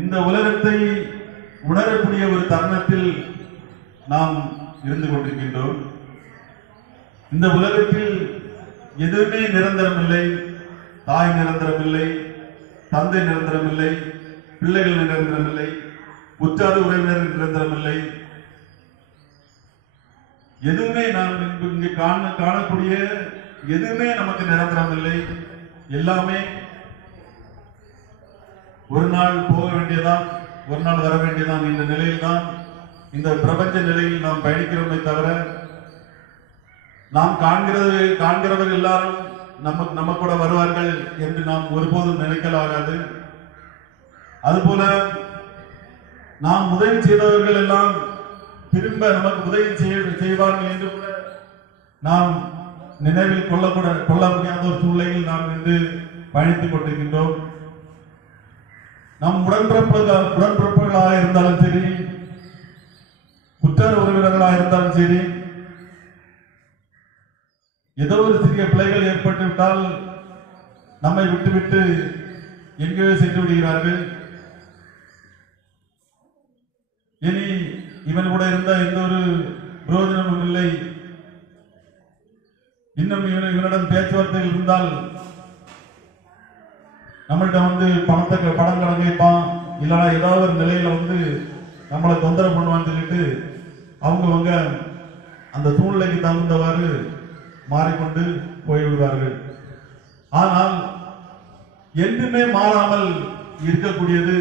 இந்த உலகத்தை உணரக்கூடிய ஒரு தருணத்தில் நாம் இருந்து கொண்டிருக்கின்றோம். இந்த உலகத்தில் எதுவுமே நிரந்தரமில்லை. தாய் நிரந்தரமில்லை, தந்தை நிரந்தரமில்லை, பிள்ளைகள் நிரந்தரமில்லை, உற்றார் உறவினர் நிரந்தரமில்லை. எதுவுமே நாம் இங்கு காணக்கூடிய எதுவுமே நமக்கு நிரந்தரமில்லை. எல்லாமே ஒரு நாள் போக வேண்டியதான், ஒரு நாள் வர வேண்டியதான். இந்த நிலையில் தான், இந்த பிரபஞ்ச நிலையில் நாம் பயணிக்கிறோமே தவிர நாம் காண்கிறவர்கள் எல்லாரும் நம்ம கூட வருவார்கள் என்று நாம் ஒருபோதும் நினைக்கலாகாது. அதுபோல நாம் உதவி செய்தவர்கள் எல்லாம் திரும்ப நமக்கு உதவி செய்வார்கள் என்று கூட நாம் நினைவில் கொள்ள முடியாத ஒரு சூழ்நிலையில் நாம் இன்று பயணித்துக் கொண்டிருக்கின்றோம். நம் உடன்பிறப்புகளாக இருந்தாலும் சரி, உற்றார் உறவினர்களாக இருந்தாலும் சரி, ஏதோ ஒரு சிறிய பிழைகள் ஏற்பட்டு விட்டால் நம்மை விட்டுவிட்டு எங்கேயோ சென்று விடுகிறார்கள். இனி இவன் கூட இருந்த எந்த ஒரு பிரயோஜனமும் இல்லை. இன்னும் இவனிடம் பேச்சுவார்த்தைகள் இருந்தால் நம்மள்கிட்ட பணம் கடன் கேட்பான், இல்லைன்னா ஏதாவது ஒரு நிலையில நம்மளை தொந்தரவு பண்ணுவான்னு சொல்லிட்டு அவங்க அந்த சூழ்நிலைக்கு தகுந்தவாறு மாறிக்கொண்டு போய்விடுவார்கள். ஆனால் என்றுமே மாறாமல் இருக்கக்கூடியது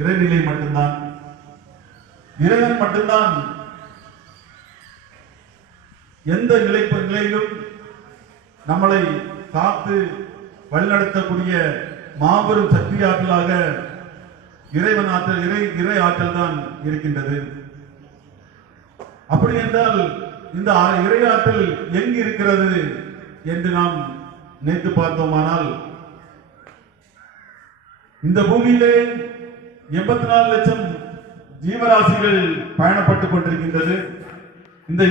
இறைநிலை மட்டும்தான். இறைவன் மட்டும்தான் எந்த நிலையிலும் நம்மளை காத்து வழிநடத்தக்கூடிய மாபெரும் சக்தி ஆற்றலாக இறைவன் ஆற்றல், இறை ஆற்றல் தான் இருக்கின்றது. அப்படி என்றால் இந்த இறை ஆற்றல் எங்கு இருக்கிறது என்று நாம் நினைத்து பார்த்தோமானால், இந்த பூமியிலே 84 லட்சம் ஜீவராசிகள் பயணப்பட்டுக் கொண்டிருக்கின்றது. இந்த